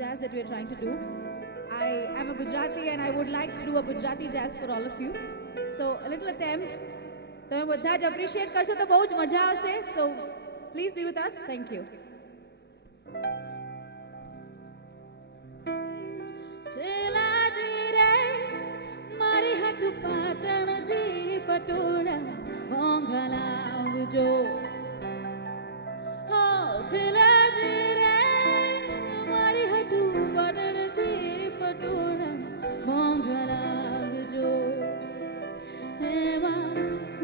jazz that we are trying to do. I am a Gujarati and I would like to do a Gujarati jazz for all of you. So a little attempt. તમે બધા જ appreciate કરશો તો બહુ જ મજા આવશે. So please be with us. Thank you. Chelaji રે મારી હાટુ પાટણથી પટોળા મોંઘા આવજો. હો ચેલાજી રે મારી હાટુ પાટણથી પટોળા મોંઘા આવજો. એમાં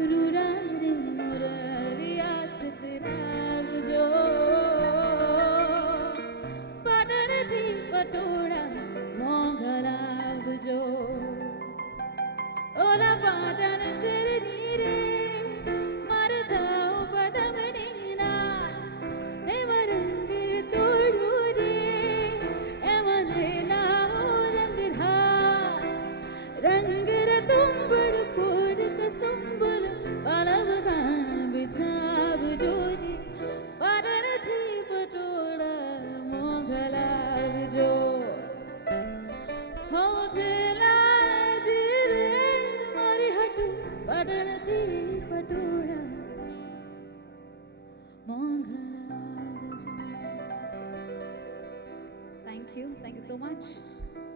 રૂડા રે મોરલિયા ચિતરાવજો. પાટણથી પટોળા મોંઘા લાવજો. ઓલા પાટણ શેરની રે મરધાઉ પદમણીના એમાં રંગીર તોડું રે એમાં લેલાઓ રંગરા રંગર તુંબડ પૂર કસુંબલ પાલવરાન બિછાવજો રે. પાટણથી પટોળા મોંઘા લાવજો. હો ચેલાજી રે મારી હાટુ પાટણથી પટોળા મોંઘા લાવજો. Thank you so much.